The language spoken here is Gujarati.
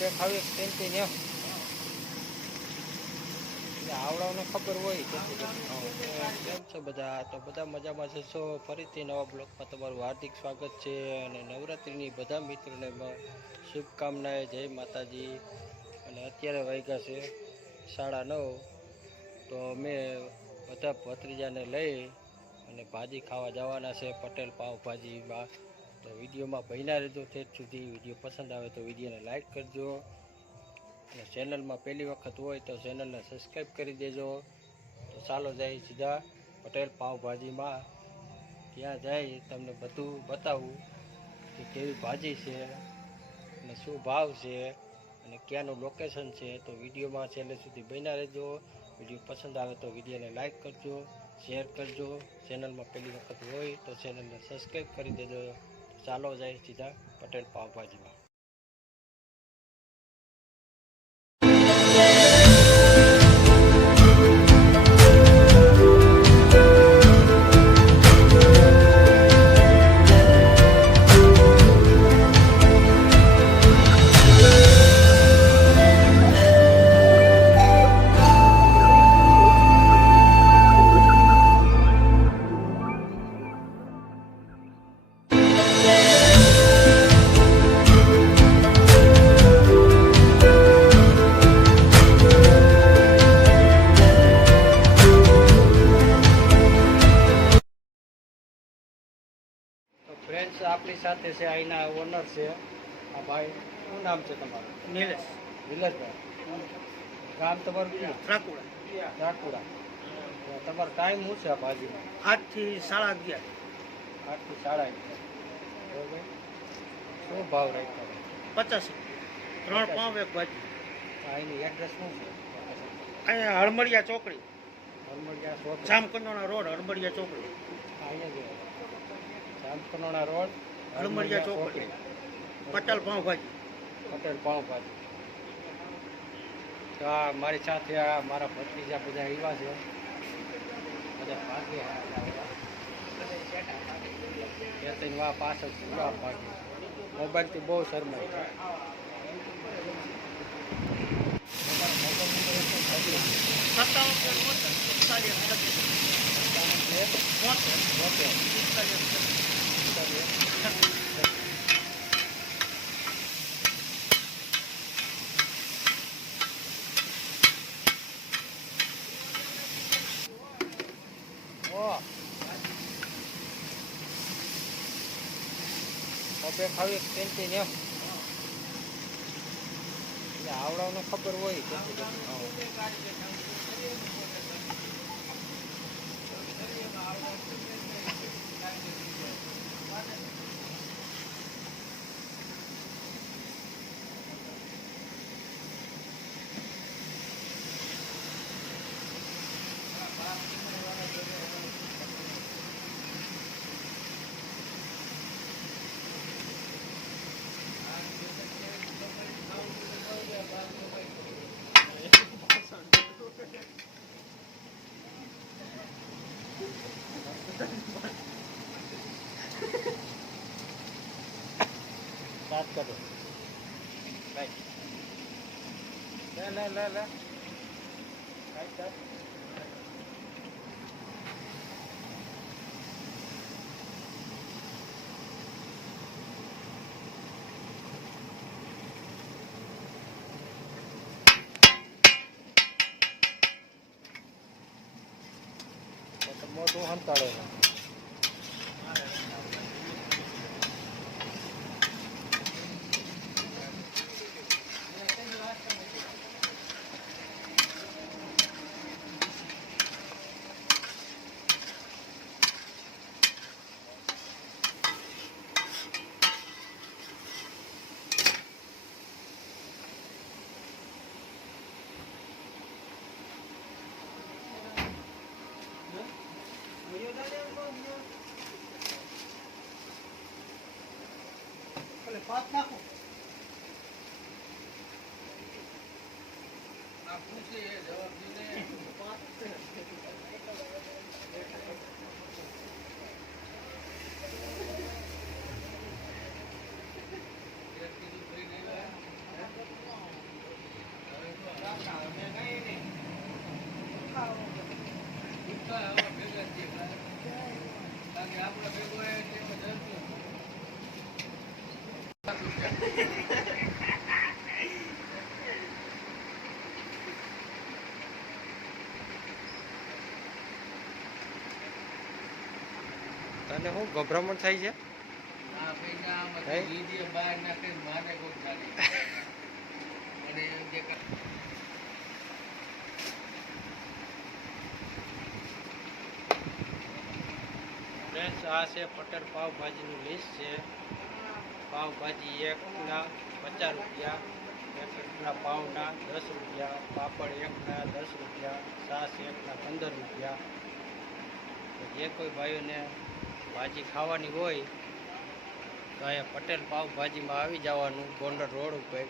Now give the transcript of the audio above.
પપ્પે ખાવી ટેન્ટી ને આવડાને ખબર હોય કેમ છો બધા? તો બધા મજામાં જશો. ફરીથી નવા બ્લોગમાં તમારું હાર્દિક સ્વાગત છે. અને નવરાત્રિની બધા મિત્રોને શુભકામનાએ જય માતાજી. અને અત્યારે વાગ્યા છે 9:30. તો અમે બધા ભત્રીજાને લઈ અને ભાજી ખાવા જવાના છે પટેલ પાવભાજીમાં. તો વિડીયોમાં બન્યા રહેજો ઠેઠ સુધી. વિડીયો પસંદ આવે તો વિડીયોને લાઈક કરજો. અને ચેનલમાં પહેલી વખત હોય તો ચેનલને સબસ્ક્રાઈબ કરી દેજો. તો ચાલો જાય સીધા પટેલ પાવભાજીમાં. ત્યાં જાય તમને બધું બતાવું કે કેવી ભાજી છે અને શું ભાવ છે અને ક્યાંનું લોકેશન છે. તો વિડીયોમાં છેલ્લે સુધી બન્યા રહેજો. વિડીયો પસંદ આવે તો વિડીયોને લાઈક કરજો, શેર કરજો. ચેનલમાં પહેલી વખત હોય તો ચેનલને સબસ્ક્રાઈબ કરી દેજો. ચાલો જાય સીધા પટેલ પાવભાજીમાં. ફ્રેન્ડ્સ આપણી સાથે છે અહીંના ઓનર છે આ ભાઈ. શું નામ છે તમારું? નિલેશ. નિલેશભાઈ. ગામ તમારું ક્યાં? ત્રાકુડા. ત્રાકુડા. તમારો ટાઈમ શું છે આ ભાજીમાં? 8 થી 11:30. 8 થી 11:30. બરાબર. શું ભાવ રાખ્યો? 85. 3 પાવ એક ભાજી. અહીંની એડ્રેસ શું છે? અહીંયા હળમડિયા ચોકડી, હળમડિયા ચોકડી, જામકંડોળા રોડ, હળમડિયા ચોકડી. અહીંયા જે જામકંડોળા રોડ, હળમડિયા ચોકડી, પટેલ પાવભાજી. પટેલ પાવભાજી. તો આ મારી સાથે આ મારા ભત્રીજા બધા એવા છે. બધા ભાગી બે ત્રણ વા પાછળ પૂરા ભાગી મોબાઈલથી બહુ શરમાય છે. પપ્પે ખાવી ટેન્ટી ને આવડાને ખબર હોય કે વાત કરો ભાઈ. લે મોટું હંતાળે. પાત નાખો. તને શું ગભરામણ થાય છે? ફ્રેન્ડ્સ, આ છે પટેલ પાવભાજીનું લિસ્ટ છે. પાવભાજી એકના 50 રૂપિયા, એકના પાવના 10 રૂપિયા, પાપડ એકના 10 રૂપિયા, છાશ એકના 15 રૂપિયા. તો જે કોઈ ભાઈઓને ભાજી ખાવાની હોય તો અહીંયા પટેલ પાવભાજીમાં આવી જવાનું, ગોંડલ રોડ ઉપર.